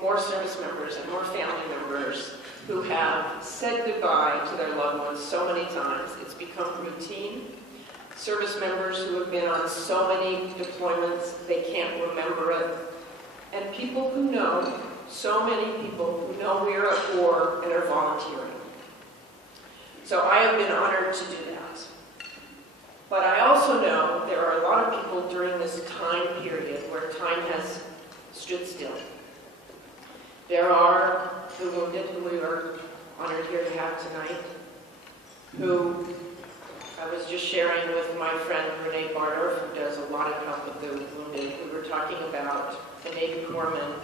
more service members and more family members who have said goodbye to their loved ones so many times. It's become routine. Service members who have been on so many deployments, they can't remember it. And people who know, so many people who know we are at war and are volunteering. So I have been honored to do that. But I also know there are a lot of people during this time period where time has stood still. There are the wounded who we are honored here to have tonight, who I was just sharing with my friend Renee Bardorf, who does a lot of help with the wounded. We were talking about a Navy corpsman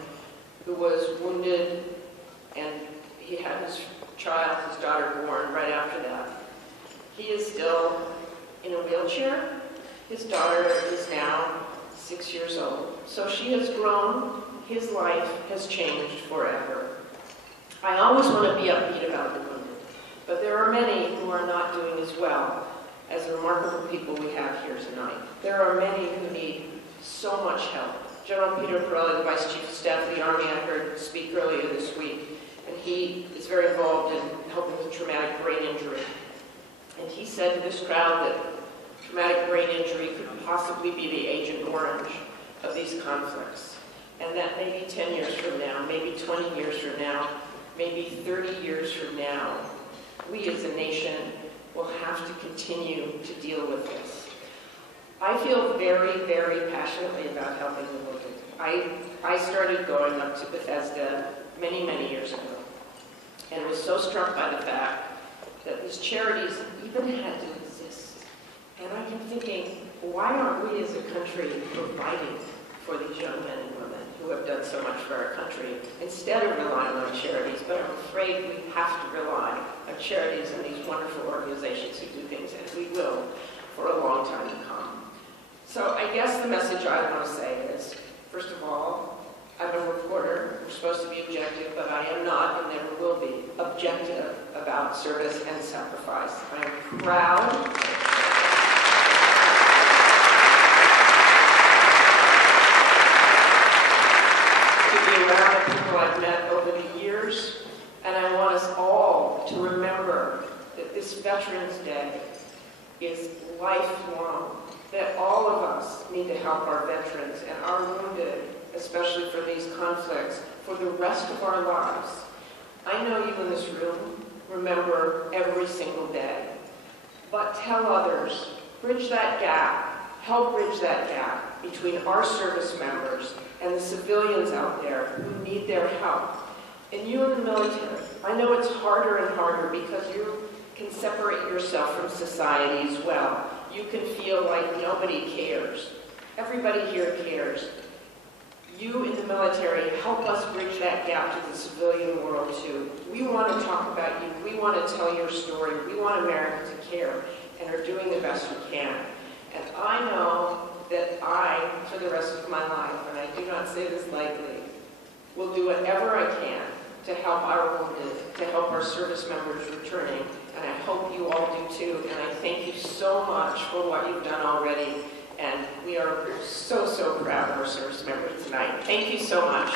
who was wounded, and he had his child, his daughter, born right after that. He is still in a wheelchair. His daughter is now 6 years old. So she has grown. His life has changed forever. I always want to be upbeat about the wounded, but there are many who are not doing as well as the remarkable people we have here tonight. There are many who need so much help. General Peter Perrelli, the Vice Chief of Staff of the Army, I heard speak earlier this week, and he is very involved in helping with traumatic brain injury. And he said to this crowd that traumatic brain injury could possibly be the Agent Orange of these conflicts. And that maybe 10 years from now, maybe 20 years from now, maybe 30 years from now, we as a nation will have to continue to deal with this. I feel very, very passionately about helping the wounded. I started going up to Bethesda many, many years ago, and was so struck by the fact that these charities even had to exist. And I kept thinking, why aren't we as a country providing for these young men and women who have done so much for our country, instead of relying on charities? But I'm afraid we have to rely on charities and these wonderful organizations who do things, and we will for a long time to come. So I guess the message I want to say is, first of all, I'm a reporter. We're supposed to be objective, but I am not, and never will be, objective about service and sacrifice. I am proud to be around the people I've met over the years, and I want us all to remember that this Veterans Day is lifelong, that all of us need to help our veterans and our wounded, especially for these conflicts, for the rest of our lives. I know you in this room remember every single day, but tell others, bridge that gap, help bridge that gap between our service members and the civilians out there who need their help. And you in the military, I know it's harder and harder because you can separate yourself from society as well. You can feel like nobody cares. Everybody here cares. You in the military help us bridge that gap to the civilian world too. We want to talk about you. We want to tell your story. We want America to care and are doing the best we can. And I know that I, for the rest of my life, and I do not say this lightly, will do whatever I can to help our wounded, to help our service members returning, and I hope you all do too. And I thank you so much for what you've done already. And we are so, so proud of our service members tonight. Thank you so much.